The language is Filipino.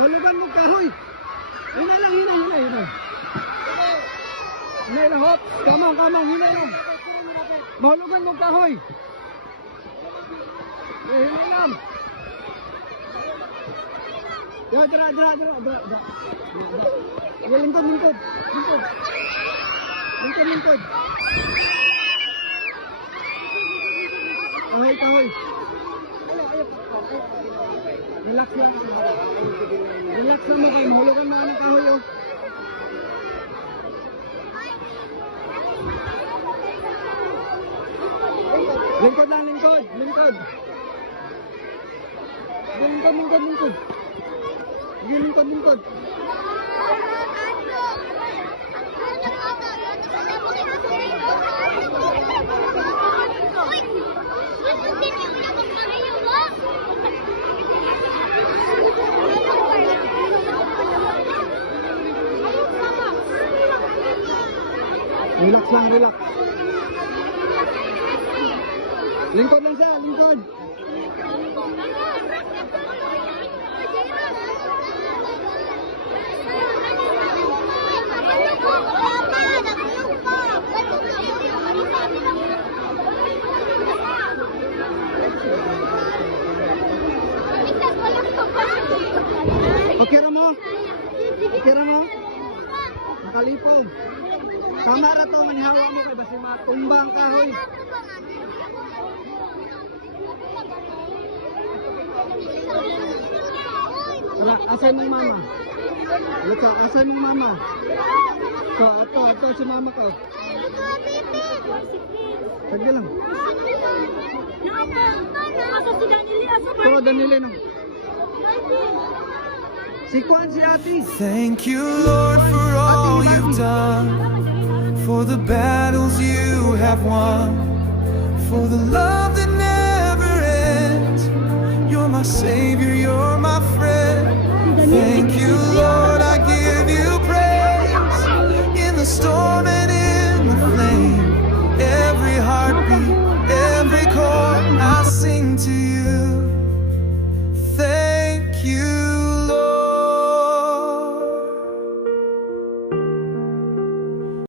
Mahulugan mo kahoy. Hinay lang, hinay. Hinay lang, hop. Kamang, hinay lang. Mahulugan mo kahoy. Hinay lang. Ya, dra. Ya, lingkod. Lingkod. Kahoy. Relax lang mo kayo. Mahulugan mo ang kahoy, oh. Lingkod. Lingkod. Relax. Lingkod lang siya, lingkod. Okay ra mo? Nakalipog. Tama ra to, manihawa mo kay basi matumbang kahoy. Tara, asay mong mama. Dito, asay mong mama. Ito si mama ko. Tagda lang. Ito, Danilo, no? Si Kwan, si Ate. Thank you, Lord, for all you've done, for the battles you have won, for the love that never ends. You're my Savior, you're